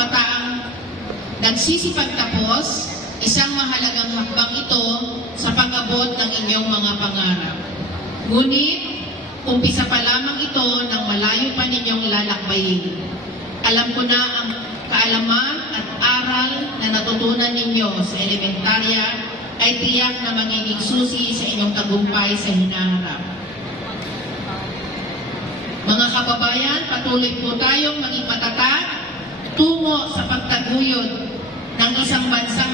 kabataang nagsisipagtapos, isang mahalagang hakbang ito sa pag-abot ng inyong mga pangarap. Ngunit, umpisa pa lamang ito ng malayo pa ninyong lalakbayin. Alam ko na ang kaalaman at aral na natutunan ninyo sa elementarya ay tiyak na magiging susi sa inyong tagumpay sa hinaharap. Mga kababayan, patuloy po tayong maging matatag tungo sa pagtaguyod ng isang bansang